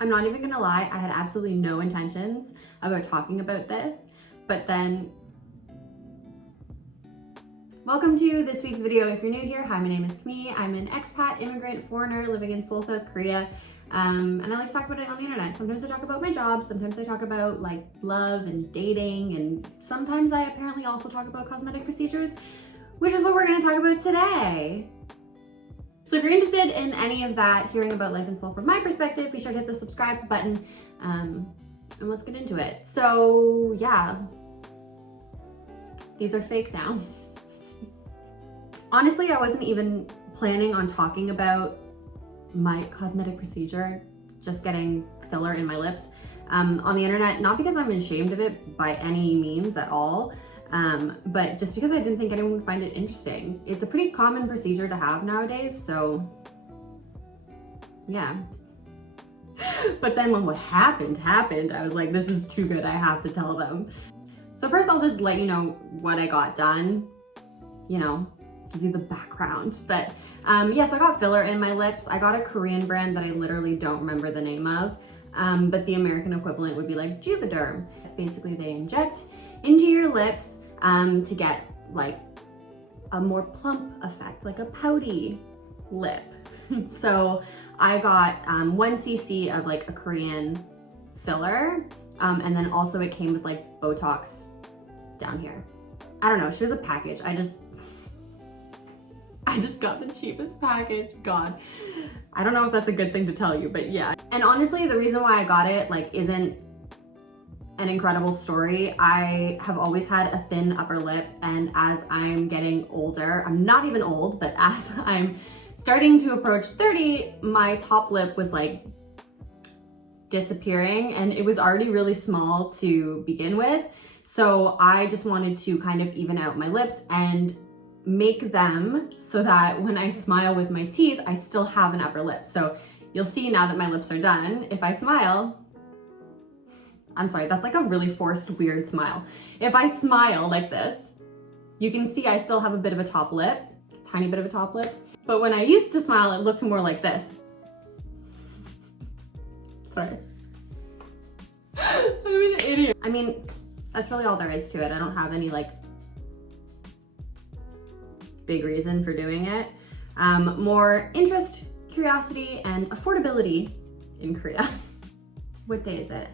I'm not even gonna lie, I had absolutely no intentions about talking about this, but then welcome to this week's video. If you're new here, hi, my name is Camille. I'm an expat, immigrant, foreigner living in Seoul, South Korea. And I like to talk about it on the internet. Sometimes I talk about my job, sometimes I talk about like love and dating, and sometimes I apparently also talk about cosmetic procedures, which is what we're gonna talk about today. So if you're interested in any of that, hearing about life in Seoul from my perspective, be sure to hit the subscribe button, and let's get into it. So yeah, these are fake now. Honestly, I wasn't even planning on talking about my cosmetic procedure, just getting filler in my lips on the internet, not because I'm ashamed of it by any means at all, but just because I didn't think anyone would find it interesting. It's a pretty common procedure to have nowadays, so yeah. But then when what happened, I was like, this is too good, I have to tell them. So first I'll just let you know what I got done, you know, give you the background. But yeah, so I got filler in my lips. I got a Korean brand that I literally don't remember the name of, but the American equivalent would be like Juvederm. Basically they inject into your lips to get like a more plump effect, like a pouty lip. So I got 1 cc of like a Korean filler, and then also it came with like Botox down here. I don't know, she was a package. I just got the cheapest package. God, I don't know if that's a good thing to tell you, but yeah. And honestly, the reason why I got it like isn't an incredible story. I have always had a thin upper lip, and as I'm getting older, I'm not even old, but as I'm starting to approach 30, my top lip was like disappearing, and it was already really small to begin with. So I just wanted to kind of even out my lips and make them so that when I smile with my teeth, I still have an upper lip. So you'll see now that my lips are done, if I smile, I'm sorry, that's like a really forced, weird smile. If I smile like this, you can see I still have a bit of a top lip, tiny bit of a top lip. But when I used to smile, it looked more like this. Sorry. I'm an idiot. I mean, that's really all there is to it. I don't have any like big reason for doing it. More interest, curiosity, and affordability in Korea. What day is it?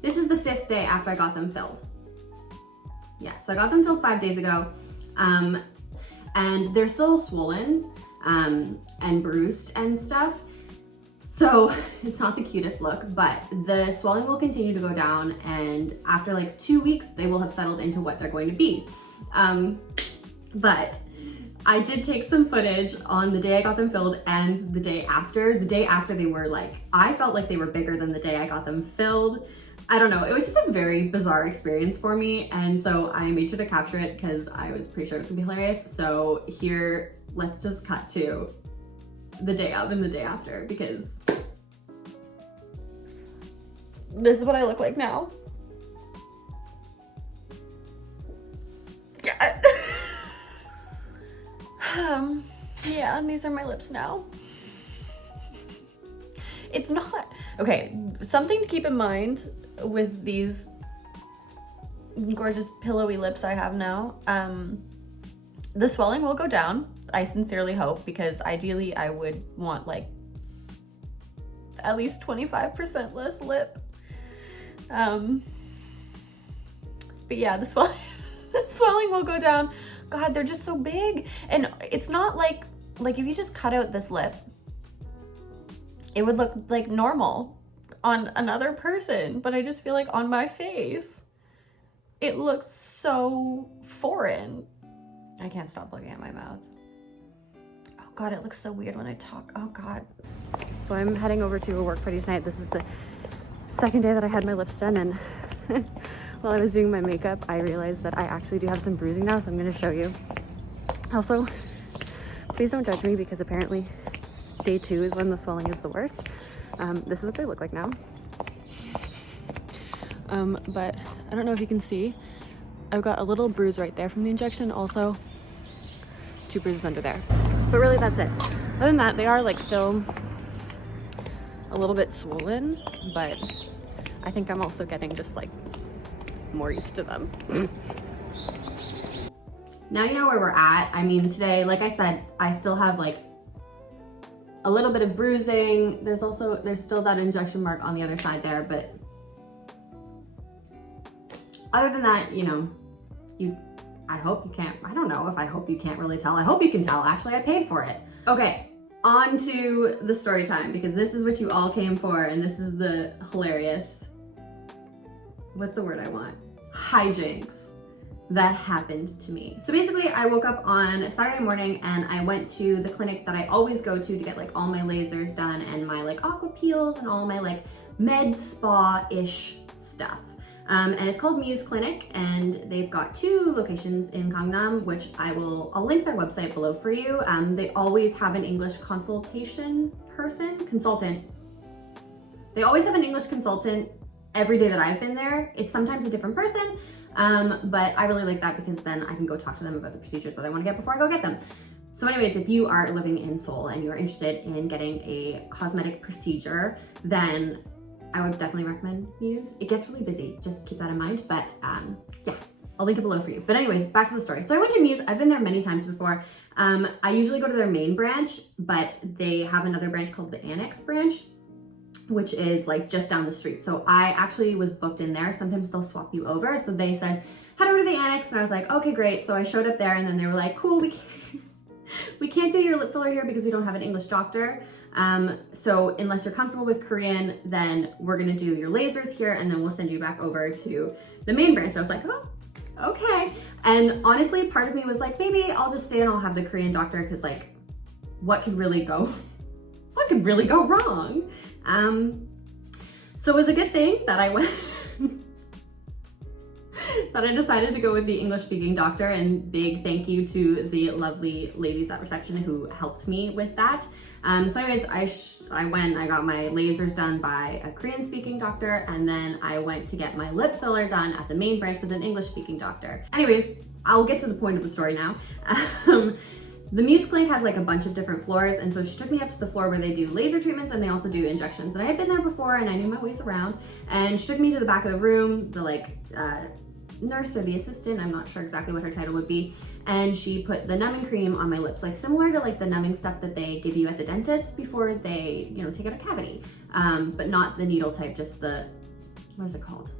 This is the 5th day after I got them filled. Yeah, so I got them filled 5 days ago, and they're still swollen and bruised and stuff. So it's not the cutest look, but the swelling will continue to go down, and after like 2 weeks, they will have settled into what they're going to be. But I did take some footage on the day I got them filled and the day after. The day after, they were like, I felt like they were bigger than the day I got them filled. I don't know, it was just a very bizarre experience for me, and so I made sure to capture it because I was pretty sure it was gonna be hilarious. So here, let's just cut to the day of and the day after, because this is what I look like now. Yeah. Yeah, and these are my lips now. It's not, okay, something to keep in mind with these gorgeous pillowy lips I have now, the swelling will go down, I sincerely hope, because ideally I would want like at least 25% less lip. But yeah, the swelling will go down. God, they're just so big. And it's not like if you just cut out this lip, it would look like normal on another person, but I just feel like on my face, it looks so foreign. I can't stop looking at my mouth. Oh God, it looks so weird when I talk. Oh God. So I'm heading over to a work party tonight. This is the second day that I had my lips done, and while I was doing my makeup, I realized that I actually do have some bruising now, so I'm gonna show you. Also, please don't judge me, because apparently day 2 is when the swelling is the worst. This is what they look like now. But I don't know if you can see, I've got a little bruise right there from the injection, also 2 bruises under there. But really that's it. Other than that, they are like still a little bit swollen, but I think I'm also getting just like more used to them. Now you know where we're at. I mean, today, like I said, I still have like a little bit of bruising. There's still that injection mark on the other side there, but other than that, you know, I hope you can't, I don't know if I hope you can't really tell. I hope you can tell. Actually, I paid for it. Okay, on to the story time, because this is what you all came for, and this is the hilarious, what's the word I want? Hijinks that happened to me. So basically, I woke up on Saturday morning and I went to the clinic that I always go to get like all my lasers done and my like aqua peels and all my like med spa-ish stuff. And it's called Muse Clinic, and they've got 2 locations in Gangnam, which I'll link their website below for you. They always have an English consultant. They always have an English consultant every day that I've been there. It's sometimes a different person, but I really like that because then I can go talk to them about the procedures that I want to get before I go get them. So anyways, if you are living in Seoul and you're interested in getting a cosmetic procedure, then I would definitely recommend Muse. It gets really busy, just keep that in mind. But yeah, I'll link it below for you. But anyways, back to the story. So I went to Muse. I've been there many times before. I usually go to their main branch, but they have another branch called the Annex branch, which is like just down the street. So I actually was booked in there. Sometimes they'll swap you over. So they said, head over to the Annex. And I was like, okay, great. So I showed up there and then they were like, cool, we can't do your lip filler here because we don't have an English doctor. So unless you're comfortable with Korean, then we're gonna do your lasers here and then we'll send you back over to the main branch. I was like, oh, okay. And honestly, part of me was like, maybe I'll just stay and I'll have the Korean doctor because like, what could really go wrong? So it was a good thing that I went, that I decided to go with the English speaking doctor, and big thank you to the lovely ladies at reception who helped me with that. So anyways, I went, I got my lasers done by a Korean speaking doctor, and then I went to get my lip filler done at the main branch with an English speaking doctor. Anyways, I'll get to the point of the story now. The Muse Clinic has like a bunch of different floors, and so she took me up to the floor where they do laser treatments and they also do injections. And I had been there before and I knew my ways around, and she took me to the back of the room, the like nurse or the assistant, I'm not sure exactly what her title would be, and she put the numbing cream on my lips, like similar to like the numbing stuff that they give you at the dentist before they, you know, take out a cavity, but not the needle type, just the, what is it called?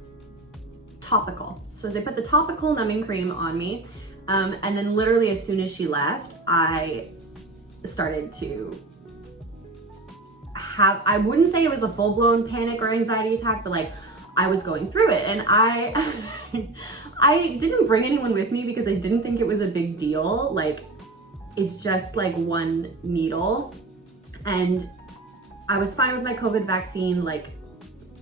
Topical. So they put the topical numbing cream on me, and then literally as soon as she left, I started to have, I wouldn't say it was a full-blown panic or anxiety attack, but like I was going through it, and I didn't bring anyone with me because I didn't think it was a big deal. Like, it's just like one needle, and I was fine with my COVID vaccine. Like,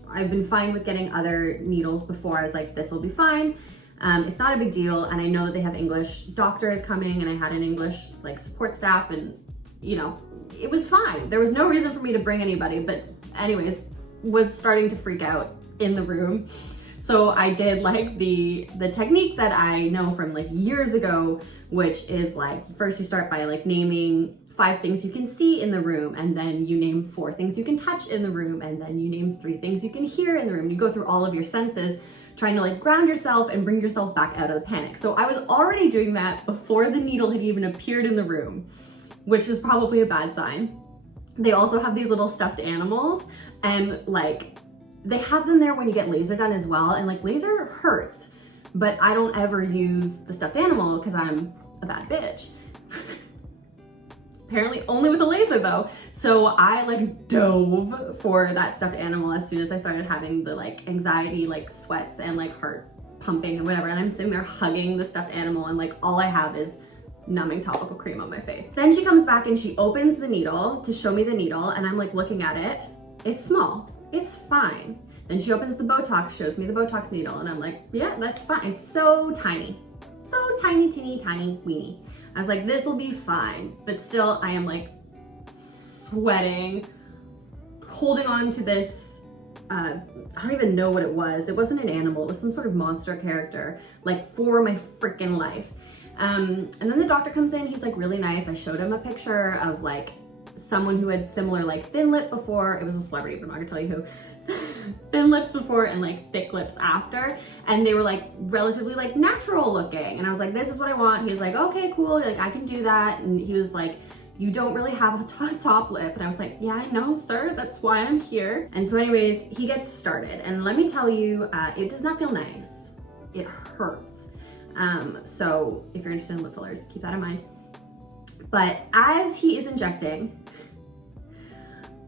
I've been fine with getting other needles before. I was like, this will be fine. It's not a big deal, and I know that they have English doctors coming, and I had an English like support staff, and you know, it was fine. There was no reason for me to bring anybody, but anyways, was starting to freak out in the room. So I did like the technique that I know from like years ago, which is like, first you start by like naming 5 things you can see in the room, and then you name 4 things you can touch in the room, and then you name 3 things you can hear in the room. You go through all of your senses, trying to like ground yourself and bring yourself back out of the panic. So I was already doing that before the needle had even appeared in the room, which is probably a bad sign. They also have these little stuffed animals, and like, they have them there when you get laser done as well, and like laser hurts, but I don't ever use the stuffed animal because I'm a bad bitch. Apparently only with a laser though. So I like dove for that stuffed animal as soon as I started having the like anxiety, like sweats and like heart pumping and whatever, and I'm sitting there hugging the stuffed animal, and like all I have is numbing topical cream on my face. Then she comes back and she opens the needle to show me the needle, and I'm like looking at it. It's small. It's fine. Then she opens the Botox, shows me the Botox needle, and I'm like, yeah, that's fine. It's so tiny, teeny, tiny, weeny. I was like, this will be fine. But still, I am like sweating, holding on to this, I don't even know what it was. It wasn't an animal. It was some sort of monster character, like for my freaking life. And then the doctor comes in, he's like really nice. I showed him a picture of like someone who had similar like thin lip before. It was a celebrity, but I'm not gonna tell you who. Thin lips before and like thick lips after, and they were like relatively like natural looking, and I was like, this is what I want. He was like, okay, cool, like I can do that. And he was like, you don't really have a top lip. And I was like, yeah, I know, sir, that's why I'm here. And so anyways, he gets started, and let me tell you, it does not feel nice. It hurts. So if you're interested in lip fillers, keep that in mind. But as he is injecting,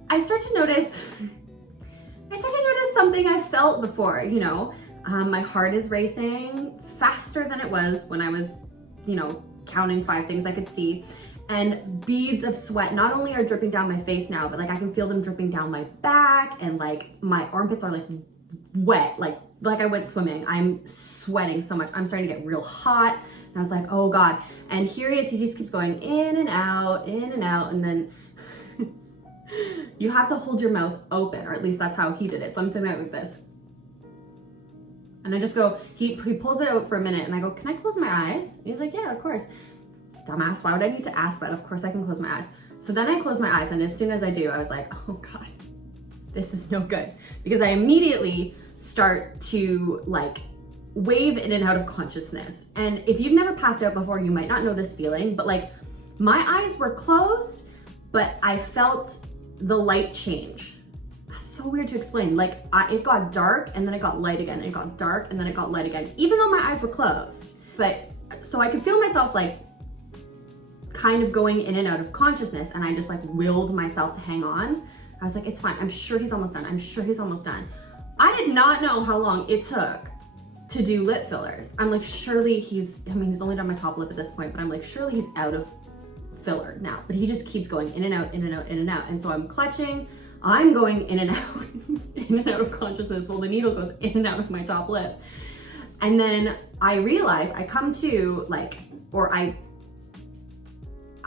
I start to notice something I felt before, you know. My heart is racing faster than it was when I was, you know, counting 5 things I could see. And beads of sweat not only are dripping down my face now, but like I can feel them dripping down my back, and like my armpits are like wet, like I went swimming. I'm sweating so much. I'm starting to get real hot. And I was like, oh God. And here he is, he just keeps going in and out, and then you have to hold your mouth open, or at least that's how he did it. So I'm sitting there like this. And I just go, he pulls it out for a minute, and I go, can I close my eyes? And he's like, yeah, of course. Dumbass, why would I need to ask that? Of course I can close my eyes. So then I close my eyes, and as soon as I do, I was like, oh God, this is no good. Because I immediately start to like wave in and out of consciousness. And if you've never passed out before, you might not know this feeling, but like my eyes were closed, but I felt the light change. That's so weird to explain. Like it got dark, and then it got light again. It got dark, and then it got light again, even though my eyes were closed. But so I could feel myself like kind of going in and out of consciousness, and I just like willed myself to hang on. I was like, it's fine. I'm sure he's almost done. I'm sure he's almost done. I did not know how long it took to do lip fillers. I'm like, surely he's only done my top lip at this point, but I'm like, surely he's out of filler now. But he just keeps going in and out, in and out, in and out. And so I'm clutching, I'm going in and out, in and out of consciousness while the needle goes in and out of my top lip. And then I realize I come to like, or I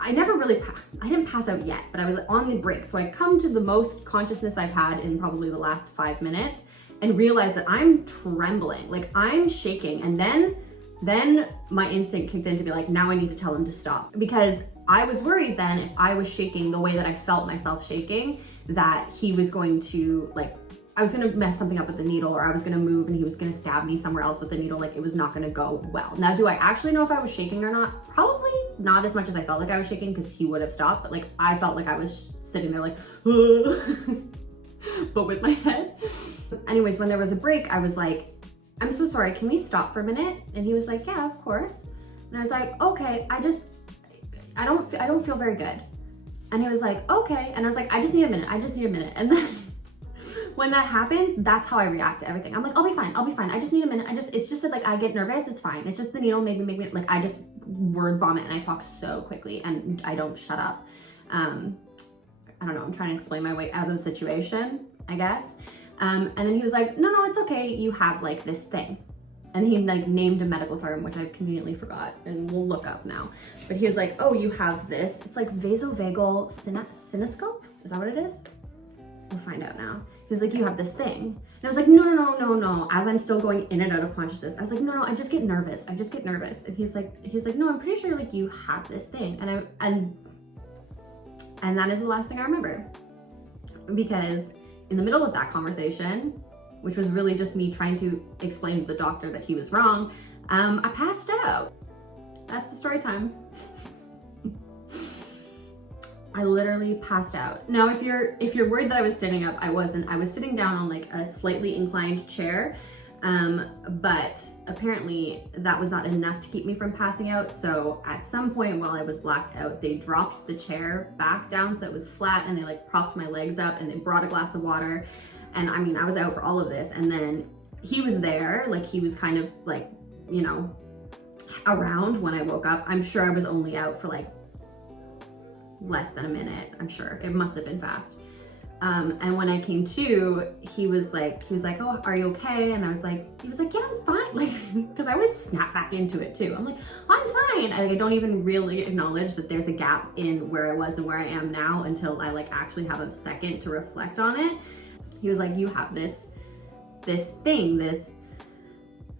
didn't pass out yet, but I was on the brink. So I come to the most consciousness I've had in probably the last 5 minutes, and realize that I'm trembling, like I'm shaking. And then my instinct kicked in to be like, now I need to tell him to stop. Because I was worried then if I was shaking the way that I felt myself shaking, that he was going to like, I was gonna mess something up with the needle, or I was gonna move and he was gonna stab me somewhere else with the needle. Like it was not gonna go well. Now, do I actually know if I was shaking or not? Probably not as much as I felt like I was shaking, because he would have stopped, but like I felt like I was sitting there like, but with my head. Anyways, when there was a break, I was like, I'm so sorry, can we stop for a minute? And he was like, yeah, of course. And I was like, okay, I don't feel very good. And he was like, okay. And I was like, I just need a minute. And then when that happens, that's how I react to everything. I'm like, I'll be fine. I just need a minute. It's just that like I get nervous. It's fine. It's just the needle make me like, I just word vomit, and I talk so quickly, and I don't shut up. I don't know. I'm trying to explain my way out of the situation, I guess. And then he was like, no, it's okay. You have like this thing. And he like named a medical term, which I've conveniently forgot, and we'll look up now. But he was like, oh, you have this. It's like vasovagalsyncope. Is that what it is? We'll find out now. He was like, you have this thing. And I was like, no. As I'm still going in and out of consciousness, I was like, no, I just get nervous. And he's like, no, I'm pretty sure like you have this thing. And that is the last thing I remember. Because in the middle of that conversation, which was really just me trying to explain to the doctor that he was wrong, I passed out. That's the story time. I literally passed out. Now, if you're worried that I was standing up, I wasn't. I was sitting down on like a slightly inclined chair, but apparently that was not enough to keep me from passing out. So at some point while I was blacked out, they dropped the chair back down so it was flat, and they like propped my legs up, and they brought a glass of water. And I mean, I was out for all of this, and then he was there, like he was kind of like, you know, around when I woke up. I'm sure I was only out for like less than a minute. I'm sure it must have been fast. And when I came to, he was like, oh, are you okay? And he was like, yeah, I'm fine. Like, because I always snap back into it too. I'm like, I'm fine. I don't even really acknowledge that there's a gap in where I was and where I am now until I like actually have a second to reflect on it. He was like, you have this thing, this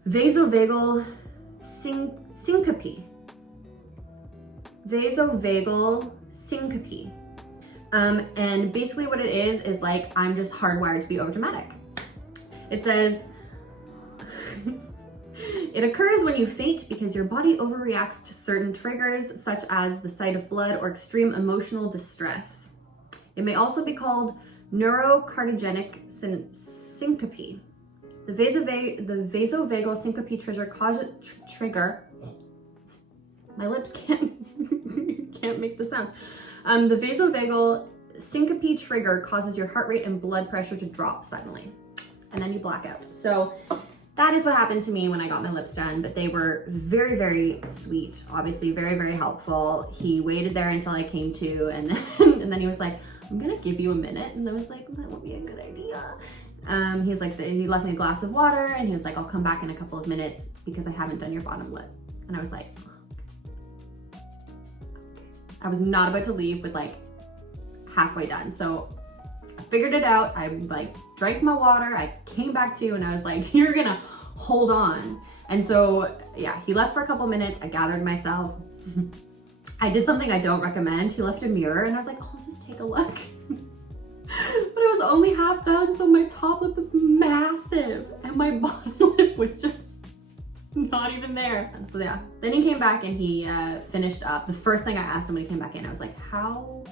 vasovagal syncope. Vasovagal syncope. And basically what it is like, I'm just hardwired to be overdramatic. It says, it occurs when you faint because your body overreacts to certain triggers, such as the sight of blood or extreme emotional distress. It may also be called neurocardiogenic syncope. The vasovagalsyncope trigger. My lips can't make the sounds. The vasovagal syncope trigger causes your heart rate and blood pressure to drop suddenly, and then you black out. So that is what happened to me when I got my lips done, but they were very, very sweet. Obviously very, very helpful. He waited there until I came to, and then he was like, I'm gonna give you a minute. And I was like, that would be a good idea. He was like, he left me a glass of water, and he was like, I'll come back in a couple of minutes because I haven't done your bottom lip. And I was like, I was not about to leave with like halfway done. So I figured it out. I like drank my water. I came back to you and I was like, you're gonna hold on. And so yeah, he left for a couple minutes. I gathered myself. I did something I don't recommend. He left a mirror and I was like, oh, I'll just take a look. But it was only half done. So my top lip was massive and my bottom lip was just not even there. And so yeah, then he came back and he finished up. The first thing I asked him when he came back in, I was like, how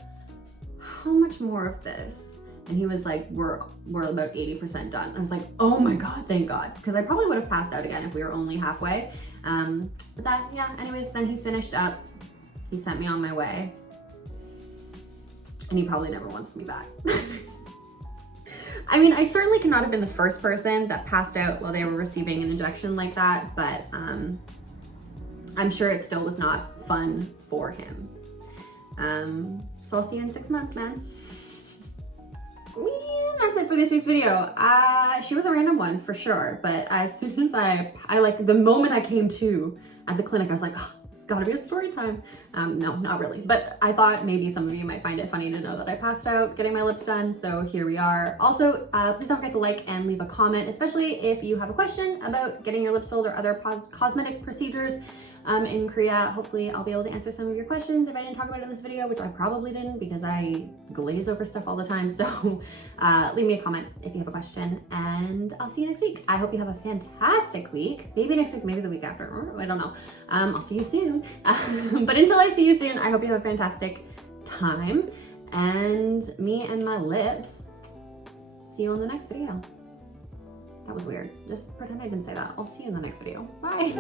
much more of this? And he was like, we're about 80% done. I was like, oh my God, thank God. Because I probably would have passed out again if we were only halfway. But that, yeah, anyways, then he finished up. He sent me on my way. And he probably never wants me back. I mean, I certainly could not have been the first person that passed out while they were receiving an injection like that, but I'm sure it still was not fun for him. So I'll see you in 6 months, man. That's it for this week's video. She was a random one for sure, but as soon as I like, the moment I came to at the clinic, I was like, oh, it's gotta be a story time. No, not really, but I thought maybe some of you might find it funny to know that I passed out getting my lips done, so here we are. Also, please don't forget to like and leave a comment, especially if you have a question about getting your lips filled or other cosmetic procedures in Korea. Hopefully I'll be able to answer some of your questions if I didn't talk about it in this video, which I probably didn't because I glaze over stuff all the time. So leave me a comment if you have a question, and I'll see you next week. I hope you have a fantastic week. Maybe next week, maybe the week after, I don't know. I'll see you soon. But until I see you soon, I hope you have a fantastic time, and me and my lips, see you on the next video. That was weird. Just pretend I didn't say that. I'll see you in the next video. Bye.